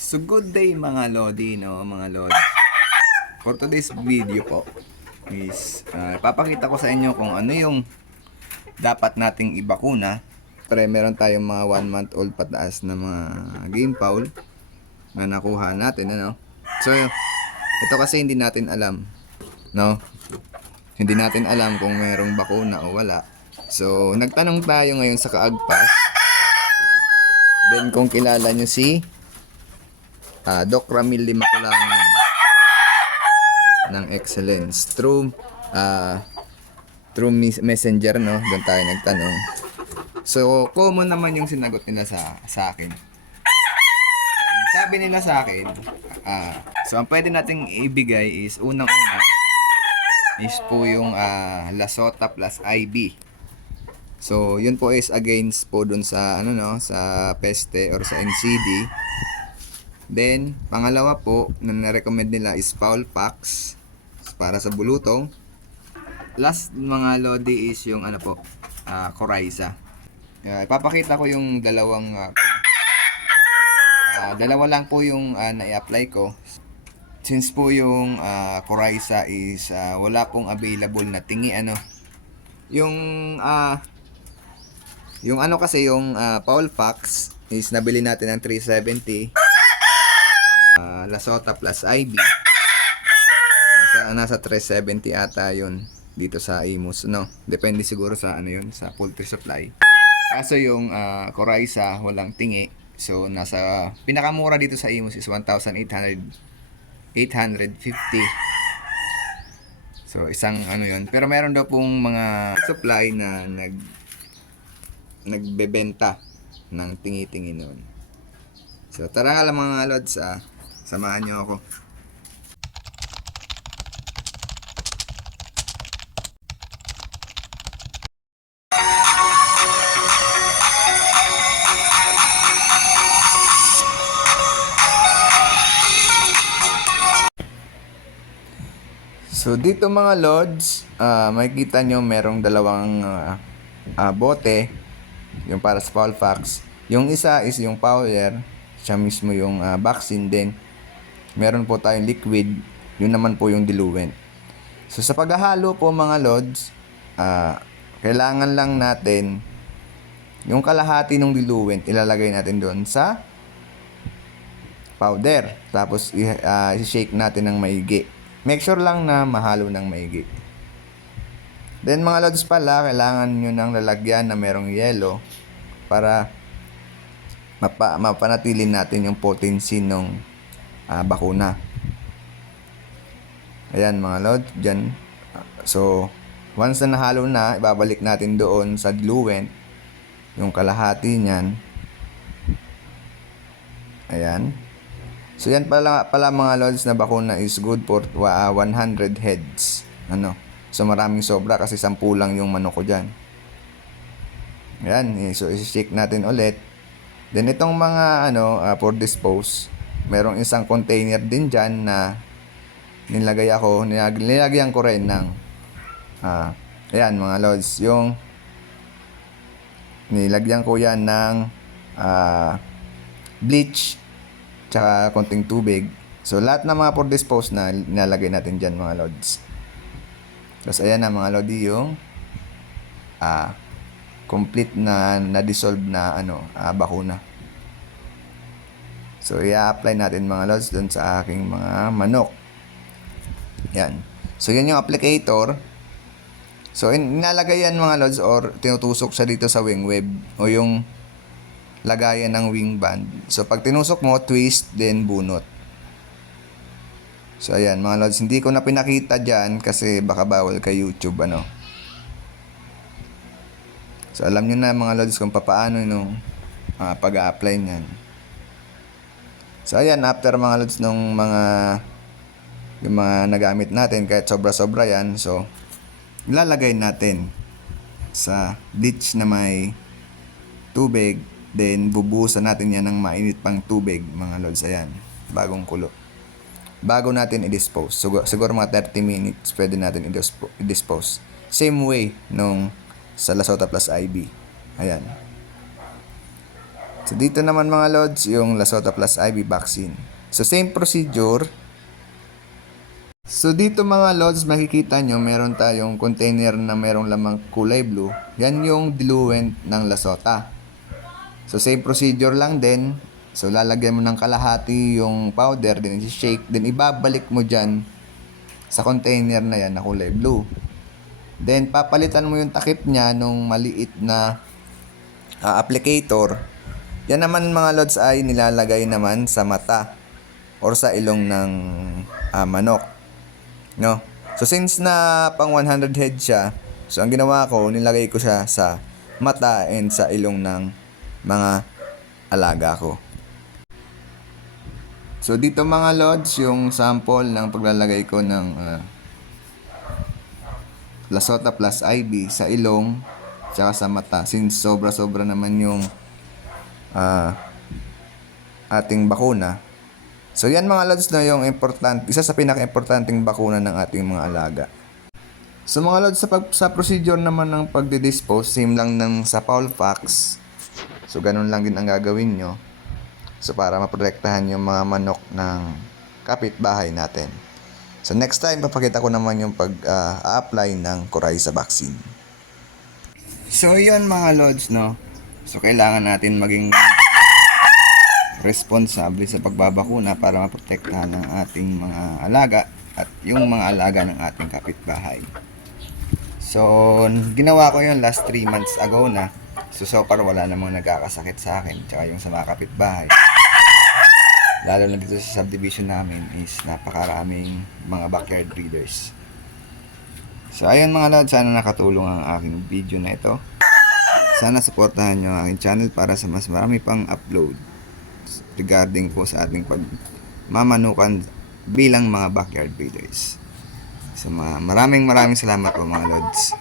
So good day mga Lodi, no, mga Lodi. For today's video po is papakita ko sa inyo kung ano yung dapat nating ibakuna. Pre, meron tayong mga 1 month old pataas na mga game fowl na nakuha natin, ano. So ito kasi hindi natin alam, no? Hindi natin alam kung merong bakuna o wala. So nagtanong tayo ngayon sa Kaagpas. Then kung kilala nyo si Doc Ramil Limakulangan ng Excellence through messenger, no, doon tayo nagtanong. So common naman yung sinagot nila sa akin. Ang sabi nila sa akin, so ang pwede nating ibigay is unang-una is po yung Lasota plus IB. So yun po is against po dun sa ano, no, sa peste or sa NCD. Then, pangalawa po na na-recommend nila is Fowl Packs para sa bulutong. Last mga Lodi is yung ano po, Coryza. Ipapakita ko yung dalawang dalawa lang po yung na-i-apply ko. Since po yung Coryza is wala pong available na tingi, ano. Yung ano kasi yung Fowl Packs is nabili natin ng 370. Lasota plus IB nasa 370 ata yun dito sa Imus, no, depende siguro sa ano yun, sa poultry supply. Kaso yung Coryza walang tingi, so nasa pinakamura dito sa Imus is 1,850. So isang ano yun, pero meron daw pong mga supply na nagbebenta ng tingi-tingi noon. So tara nga lang mga lods, samahan nyo ako. So dito mga lods, makikita nyo merong dalawang bote, yung para sa Fowl Packs. Yung isa is yung powder, siya mismo yung vaccine din. Meron po tayong liquid, yun naman po yung diluent. So sa paghahalo po mga lods, kailangan lang natin yung kalahati ng diluent ilalagay natin doon sa powder. Tapos i-shake natin ng maigi. Make sure lang na mahalo ng maigi. Then mga lods pala, kailangan nyo ng lalagyan na merong yelo para mapanatili natin yung potency ng bakuna. Ayan mga lods, dyan. So once na nahalo na, ibabalik natin doon sa diluent yung kalahati niyan. Ayan. So yan pala mga lods na bakuna is good for 100 heads. Ano? So maraming sobra kasi 10 lang yung manok ko dyan. Ayan. So i-shake natin ulit. Then itong mga for dispose, merong isang container din dyan na nilagyan ko rin ng ayan mga lods, yung nilagyan ko yan ng bleach tsaka konting tubig. So lahat ng mga for dispose na nilalagay natin dyan mga lods. Tapos ayan na mga lodi yung complete na na-dissolve na bakuna. So i-apply natin mga lods dun sa aking mga manok. Yan. So yan yung applicator. So inalagay yan mga lods or tinutusok siya dito sa wing web o yung lagayan ng wing band. So pag tinusok mo, twist then bunot. So ayan mga lods, hindi ko na pinakita dyan kasi baka bawal kay YouTube, ano. So alam nyo na mga lods kung paano yung pag-a-apply nyan. So ayan, after mga lods nung yung mga nagamit natin, kahit sobra-sobra yan, so ilalagay natin sa ditch na may tubig, then bubuhusan natin yan ng mainit pang tubig mga lods. Ayan, bagong kulo, bago natin i-dispose. Siguro mga 30 minutes pwede natin i-dispose. Same way nung sa Lasota plus IB. Ayan. So dito naman mga lods, yung Lasota Plus IV vaccine. So same procedure. So dito mga lods, makikita nyo meron tayong container na merong lamang kulay blue. Yan yung diluent ng Lasota. So same procedure lang din. So lalagyan mo ng kalahati yung powder, then i-shake, then ibabalik mo dyan sa container na yan na kulay blue. Then papalitan mo yung takip niya nung maliit na applicator. Yan naman mga lods ay nilalagay naman sa mata or sa ilong ng manok. No? So since na pang 100 head siya, so ang ginawa ko, nilagay ko siya sa mata and sa ilong ng mga alaga ko. So dito mga lods, yung sample ng paglalagay ko ng Lasota Plus IV sa ilong tsaka sa mata, since sobra-sobra naman yung ating bakuna. So yan mga lods na yung isa sa pinaka-importanting bakuna ng ating mga alaga. So mga lods, sa procedure naman ng pagdi-dispose, same lang ng sa Poulfax. So ganun lang din ang gagawin nyo. So para maprotektahan yung mga manok ng kapitbahay natin. So next time, papakita ko naman yung pag-apply ng Coryza vaccine. So yun mga lods, no? So kailangan natin maging responsable sa pagbabakuna para maprotektahan ang ating mga alaga at yung mga alaga ng ating kapitbahay. So ginawa ko yun last 3 months ago na. So far wala namang nagkakasakit sa akin tsaka yung sa mga kapitbahay. Lalo na dito sa subdivision namin is napakaraming mga backyard breeders. So ayun mga lods, sana nakatulong ang aking video na ito. Sana suportahan nyo ang aking channel para sa mas marami pang upload regarding po sa ating pagmamanukan bilang mga backyard breeders. So maraming salamat po mga lods.